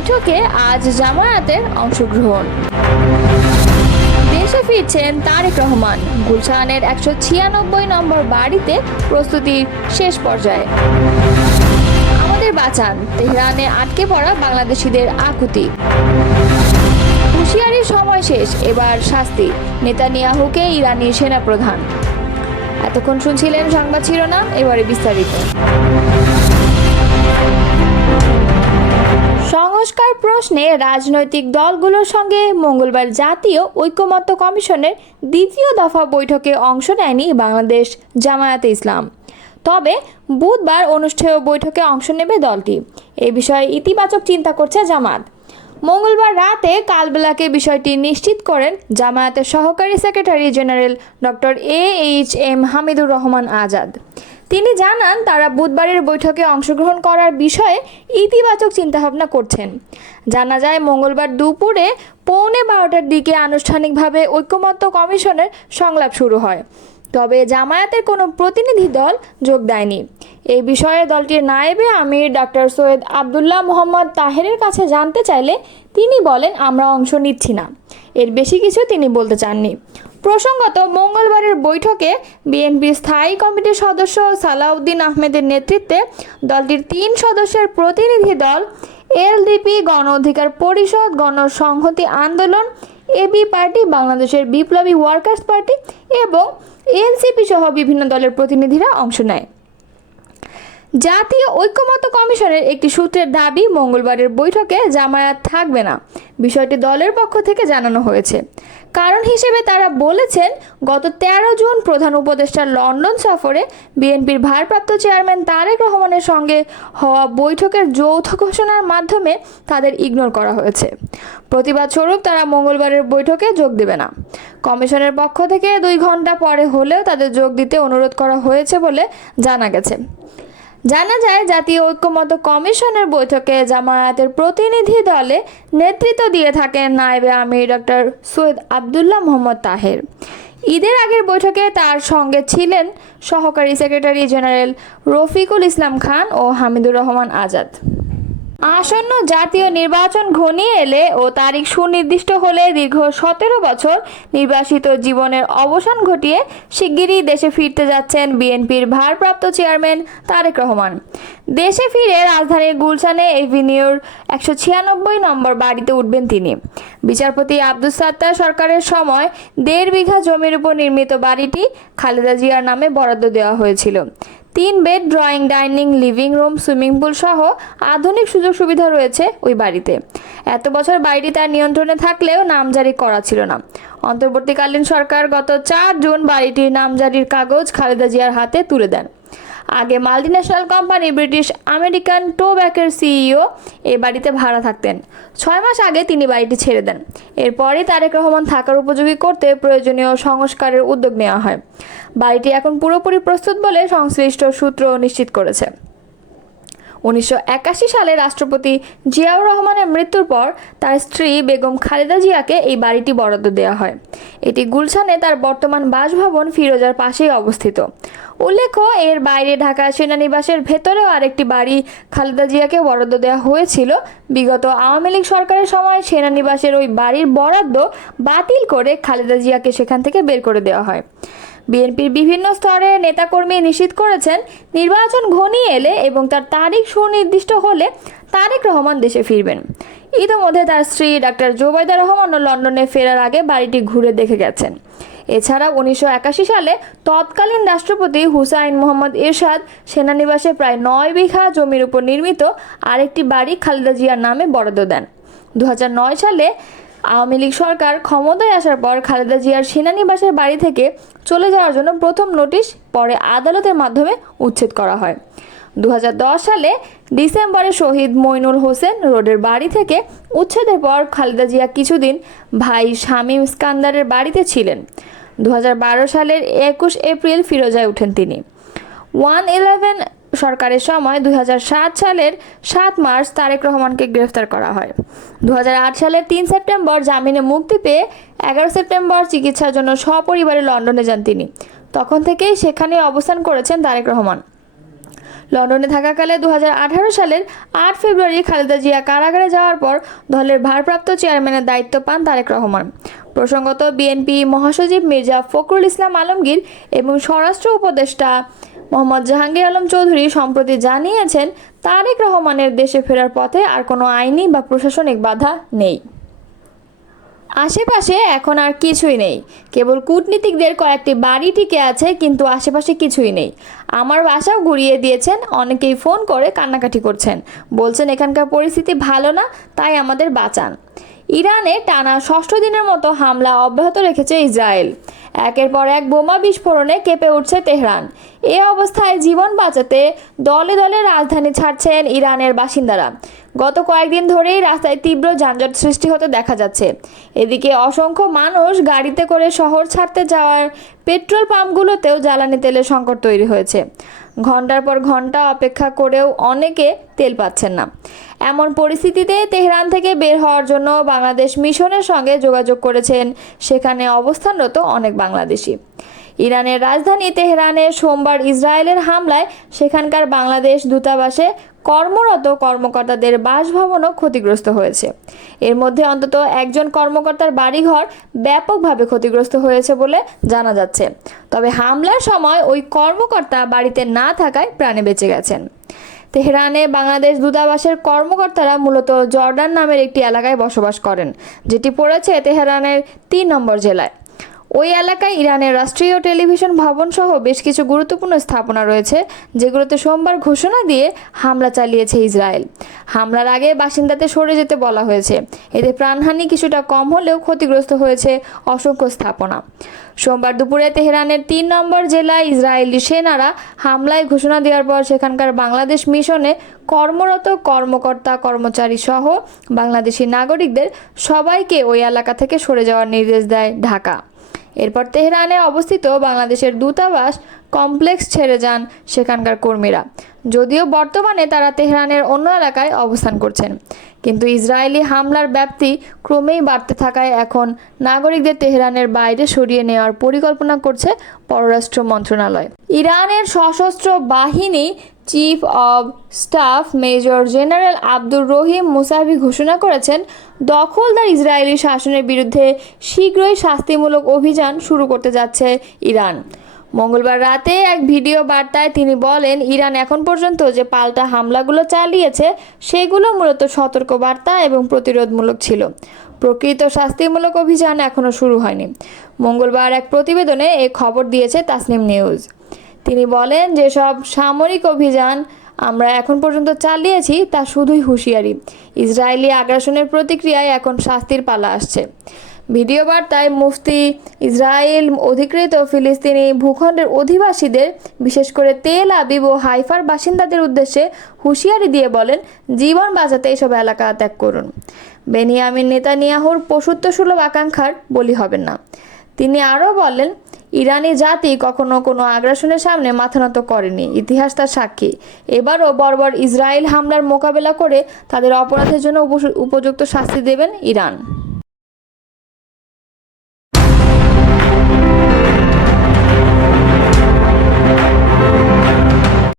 বৈঠকে আজ জামায়াতের অংশগ্রহণ। দেশে ফিরছেন তারেক রহমান। গুলশানের 196 নম্বর বাড়িতে প্রস্তুতির শেষ পর্যায়ে। আমাদের বাঁচান, তেহরানে আটকে পড়া বাংলাদেশিদের আকুতি। হুঁশিয়ারির সময় শেষ, এবার শাস্তি, নেতানিয়াহুকে ইরানি সেনাপ্রধান। এতক্ষণ শুনছিলেন সংবাদ শিরোনাম, এবারে বিস্তারিত। সংস্কার প্রশ্নে রাজনৈতিক দলগুলোর সঙ্গে মঙ্গলবার জাতীয় ঐকমত্য কমিশনের দ্বিতীয় দফা বৈঠকে অংশ নেয়নি বাংলাদেশ জামায়াতে ইসলাম। তবে বুধবার অনুষ্ঠেয় বৈঠকে অংশ নেবে দলটি। এ বিষয়ে ইতিবাচক চিন্তা করছে জামায়াত। মঙ্গলবার রাতে কালবেলাকে বিষয়টি নিশ্চিত করেন জামায়াতের সহকারী secretary general doctor AHM Hamidur Rahman Azad. তিনি জানান, তারা বুধবারের বৈঠকে অংশগ্রহণ করার বিষয়ে ইতিবাচক চিন্তাভাবনা করছেন। জানা যায়, মঙ্গলবার দুপুরে 11:15টার দিকে আনুষ্ঠানিকভাবে ঐকমত্য কমিশনের সংলাপ শুরু হয়। তবে জামায়াতের কোনো প্রতিনিধি দল যোগ দেয়নি। এই বিষয়ে দলটির নায়েবে আমির ডক্টর সৈয়দ আবদুল্লাহ মোহাম্মদ তাহেরের কাছে জানতে চাইলে তিনি বলেন, আমরা অংশ নিচ্ছি না। এর বেশি কিছু তিনি বলতে চাননি। প্রসঙ্গত, মঙ্গলবারের বৈঠকে বিএনপির স্থায়ী কমিটির সদস্য সালাউদ্দিন আহমেদের নেতৃত্বে দলটির 3 সদস্যের প্রতিনিধি দল এলডিপি, গণ অধিকার পরিষদ, গণসংহতি আন্দোলন, এবি পার্টি, বাংলাদেশের বিপ্লবী ওয়ার্কার্স পার্টি এবং এনসিপি সহ বিভিন্ন দলের প্রতিনিধিরা অংশ নেয়। জাতীয় ঐকমত্য কমিশনের একটি সূত্রের দাবি, মঙ্গলবারের বৈঠকে জামায়াত থাকবে না। বিষয়টি দলের পক্ষ থেকে জানানো হয়েছে। কারণ হিসেবে তারা বলেছেন, গত 13 জুন প্রধান উপদেষ্টার লন্ডন সফরে বিএনপির ভারপ্রাপ্ত চেয়ারম্যান তারেক রহমানের সঙ্গে হওয়া বৈঠকের যৌথ ঘোষণার মাধ্যমে তাদের ইগনোর করা হয়েছে। প্রতিবাদ স্বরূপ তারা মঙ্গলবারের বৈঠকে যোগ দেবে না। কমিশনের পক্ষ থেকে 2 ঘন্টা পরে হলেও তাদের যোগ দিতে অনুরোধ করা হয়েছে বলে জানা গেছে। জানা যায়, জাতীয় ঐকমত্য কমিশনের বৈঠকে জামায়াতের প্রতিনিধি দলে নেতৃত্ব দিয়ে থাকেন নায়েবে আমির ডক্টর সৈয়দ আবদুল্লাহ মোহাম্মদ তাহের। ঈদের আগের বৈঠকে তার সঙ্গে ছিলেন সহকারী সেক্রেটারি জেনারেল রফিকুল ইসলাম খান ও হামিদুর রহমান আজাদ। আসন্ন জাতীয় নির্বাচন ঘনিয়ে এলে ও তারিখ সুনির্দিষ্ট হলে দীর্ঘ 17 বছর নির্বাসিত জীবনের অবসান ঘটিয়ে শিগগিরই দেশে ফিরতে যাচ্ছেন বিএনপির ভারপ্রাপ্ত চেয়ারম্যান তারেক রহমান। দেশে ফিরে রাজধানীর গুলশানে এভিনিউর 196 নম্বর বাড়িতে উঠবেন তিনি। বিচারপতি আব্দুস সাত্তার সরকারের সময় 1.5 বিঘা জমির উপর নির্মিত বাড়িটি খালেদা জিয়ার নামে বরাদ্দ দেওয়া হয়েছিল। 3 bed, drawing, dining, living room, swimming pool সহ আধুনিক সুযোগ সুবিধা রয়েছে ওই বাড়িতে। এত বছর বাড়িটি তার নিয়ন্ত্রণে থাকলেও নামজারি করা ছিল না। অন্তর্বর্তীকালীন সরকার গত 4 জুন বাড়িটির নামজারির কাগজ খালেদা জিয়ার হাতে তুলে দেন। আগে মাল্টিন্যাশনাল কোম্পানি ব্রিটিশ আমেরিকান টোব্যাকোর সিইও এই বাড়িতে ভাড়া থাকতেন। 6 মাস আগে তিনি বাড়িটি ছেড়ে দেন। এরপরই তারেক রহমান থাকার উপযোগী করতে প্রয়োজনীয় সংস্কারের উদ্যোগ নেওয়া হয়। বাড়িটি এখন পুরোপুরি প্রস্তুত বলে সংশ্লিষ্ট সূত্র নিশ্চিত করেছে। 1981 সালে রাষ্ট্রপতি জিয়াউর রহমানের মৃত্যুর পর তার স্ত্রী বেগম খালেদা জিয়াকে এই বাড়িটি বরাদ্দ দেওয়া হয়। এটি গুলশানে তার বর্তমান বাসভবন ফিরোজার পাশেই অবস্থিত। উল্লেখ্য, এর বাইরে ঢাকা সেনানিবাসের ভেতরেও আরেকটি বাড়ি খালেদা জিয়াকে বরাদ্দ দেওয়া হয়েছিল। বিগত আওয়ামী লীগ সরকারের সময় সেনানিবাসের ওই বাড়ির বরাদ্দ বাতিল করে খালেদা জিয়াকে সেখান থেকে বের করে দেওয়া হয়। বিএনপির বিভিন্ন স্তরের নেতাকর্মী নিশ্চিত করেছেন, নির্বাচন ঘনিয়ে এলে এবং তার তারিখ সুনির্দিষ্ট হলে তারেক রহমান দেশে ফিরবেন। ইতিমধ্যে তার স্ত্রী ডাক্তার জোবাইদা রহমানও লন্ডনে ফেরার আগে বাড়িটি ঘুরে দেখে গেছেন। এছাড়া 1981 সালে তৎকালীন রাষ্ট্রপতি হুসাইন মোহাম্মদ এরশাদ সেনানিবাসে প্রায় 9 বিঘা জমির উপর নির্মিত আরেকটি বাড়ি খালেদা জিয়ার নামে বরাদ্দ দেন। 2009 সালে আওয়ামী লীগ সরকার ক্ষমতায় আসার পর খালেদা জিয়ার সেনানিবাসের বাড়ি থেকে চলে যাওয়ার জন্য প্রথম নোটিশ পরে আদালতের মাধ্যমে উচ্ছেদ করা হয়। 2010 সালে ডিসেম্বরে শহীদ মইনুল হোসেন রোডের বাড়ি থেকে উচ্ছেদের পর খালেদা জিয়া কিছুদিন ভাই শামীম ইস্কান্দারের বাড়িতে ছিলেন। 2012 সালের 21 এপ্রিল ফিরোজায় ওঠেন তিনি। 111 সরকারের সময় 2007 সালের 7 মার্চ তারেক রহমানকে গ্রেফতার করা হয়। 2008 সালের 3 সেপ্টেম্বর জামিনে মুক্তি পেয়ে 11 সেপ্টেম্বর চিকিৎসার জন্য সপরিবারে লন্ডনে যান তিনি। তখন থেকেই সেখানে অবস্থান করেছেন তারেক রহমান। লন্ডনে থাকাকালে 2018 সালের 8 ফেব্রুয়ারি খালেদা জিয়া কারাগারে যাওয়ার পর দলের ভারপ্রাপ্ত চেয়ারম্যানের দায়িত্ব পান তারেক রহমান। প্রসঙ্গত, বিএনপি মহাসচিব মির্জা ফখরুল ইসলাম আলমগীর এবং স্বরাষ্ট্র উপদেষ্টা মোহাম্মদ জাহাঙ্গীর আলম চৌধুরী সম্প্রতি জানিয়েছেন, তারেক রহমানের দেশে ফেরার পথে আর কোনো আইনি বা প্রশাসনিক বাধা নেই। আশেপাশে এখন আর কিছুই নেই, কেবল কূটনীতিকদের কয়েকটি বাড়ি টিকে আছে, কিন্তু আশেপাশে কিছুই নেই। আমার বাসাও ঘুরিয়ে দিয়েছেন, অনেকেই ফোন করে কান্নাকাটি করছেন, বলছেন এখানকার পরিস্থিতি ভালো না, তাই আমাদের বাঁচান। ইরানে টানা 6ষ্ঠ দিনের মতো হামলা অব্যাহত রেখেছে ইসরায়েল। একের পর এক বোমা বিস্ফোরণে কেঁপে উঠছে তেহরান। এ অবস্থায় জীবন বাঁচাতে দলে দলে রাজধানী ছাড়ছেন ইরানের বাসিন্দারা। গত কয়েকদিন ধরেই রাস্তায় তীব্র যানজট সৃষ্টি হতে দেখা যাচ্ছে। এদিকে অসংখ্য মানুষ গাড়িতে করে শহর ছাড়তে যাওয়ার পেট্রোল পাম্পগুলোতেও জ্বালানি তেলের সংকট তৈরি হয়েছে। ঘন্টার পর ঘন্টা অপেক্ষা করেও অনেকে তেল পাচ্ছেন না। এমন পরিস্থিতিতে তেহরান থেকে বের হওয়ার জন্য বাংলাদেশ মিশনের সঙ্গে যোগাযোগ করেছেন সেখানে অবস্থানরত অনেক বাংলাদেশি। ইরানের রাজধানী তেহরানে সোমবার ইসরায়েলের হামলায় সেখানকার বাংলাদেশ দূতাবাসে কর্মরত কর্মকর্তাদের বাসভবনও ক্ষতিগ্রস্ত হয়েছে। এর মধ্যে অন্তত একজন কর্মকর্তার বাড়িঘর ব্যাপকভাবে ক্ষতিগ্রস্ত হয়েছে বলে জানা যাচ্ছে। তবে হামলার সময় ওই কর্মকর্তা বাড়িতে না থাকায় প্রাণে বেঁচে গেছেন। তেহরানে বাংলাদেশ দূতাবাসের কর্মকর্তারা মূলত জর্ডান নামের একটি এলাকায় বসবাস করেন, যেটি পড়েছে তেহরানের 3 নম্বর জেলায়। ওই এলাকায় ইরানের রাষ্ট্রীয় টেলিভিশন ভবন সহ বেশ কিছু গুরুত্বপূর্ণ স্থাপনা রয়েছে, যেগুলোতে সোমবার ঘোষণা দিয়ে হামলা চালিয়েছে ইসরায়েল। হামলার আগে বাসিন্দাদের সরে যেতে বলা হয়েছে। এতে প্রাণহানি কিছুটা কম হলেও ক্ষতিগ্রস্ত হয়েছে অসংখ্য স্থাপনা। সোমবার দুপুরে তেহরানের 3 নম্বর জেলায় ইসরায়েলি সেনারা হামলায় ঘোষণা দেওয়ার পর সেখানকার বাংলাদেশ মিশনে কর্মরত কর্মকর্তা কর্মচারী সহ বাংলাদেশি নাগরিকদের সবাইকে ওই এলাকা থেকে সরে যাওয়ার নির্দেশ দেয় ঢাকা। এরপর তেহরানে অবস্থিত বাংলাদেশের দূতাবাস কমপ্লেক্স ছেড়ে যান সেখানকার কর্মীরা। যদিও বর্তমানে তারা তেহরানের অন্য এলাকায় অবস্থান করছেন, কিন্তু ইসরায়েলি হামলার ব্যাপ্তি ক্রমেই বাড়তে থাকায় এখন নাগরিকদের তেহরানের বাইরে সরিয়ে নেওয়ার পরিকল্পনা করছে পররাষ্ট্র মন্ত্রণালয়। ইরানের সশস্ত্র বাহিনী chief of staff major general Abdur Rahim Musavi ঘোষণা করেছেন, দখলদার ইসরায়েলি শাসনের বিরুদ্ধে শীঘ্রই শাস্তিমূলক অভিযান শুরু করতে যাচ্ছে ইরান। মঙ্গলবার রাতে এক ভিডিও বার্তায় তিনি বলেন, ইরান এখন পর্যন্ত যে পাল্টা হামলাগুলো চালিয়েছে সেগুলো মূলত সতর্কবার্তা এবং প্রতিরোধমূলক ছিল। প্রকৃত শাস্তিমূলক অভিযান এখনও শুরু হয়নি। মঙ্গলবার এক প্রতিবেদনে এ খবর দিয়েছে তাসনিম নিউজ। তিনি বলেন, যেসব সামরিক অভিযান আমরা এখন পর্যন্ত চালিয়েছি তা শুধুই হুঁশিয়ারি। ইসরায়েলি আগ্রাসনের প্রতিক্রিয়ায় এখন শাস্তির পালা আসছে। ভিডিও বার্তায় মুফতি ইসরায়েল অধিকৃত ফিলিস্তিনি ভূখণ্ডের অধিবাসীদের, বিশেষ করে তেল আবিব ও হাইফার বাসিন্দাদের উদ্দেশ্যে হুঁশিয়ারি দিয়ে বলেন, জীবন বাঁচাতে এসব এলাকা ত্যাগ করুন। বেনিয়ামিন নেতানিয়াহুর পশুত্বসুলভ আকাঙ্ক্ষার বলি হবেন না। তিনি আরও বলেন, ইরানি জাতি কখনো কোনো আগ্রাসনের সামনে মাথা নত করেনি, ইতিহাস তার সাক্ষী। এবারও বর্বর ইসরায়েল হামলার মোকাবেলা করে তাদের অপরাধের জন্য উপযুক্ত শাস্তি দেবেন ইরান।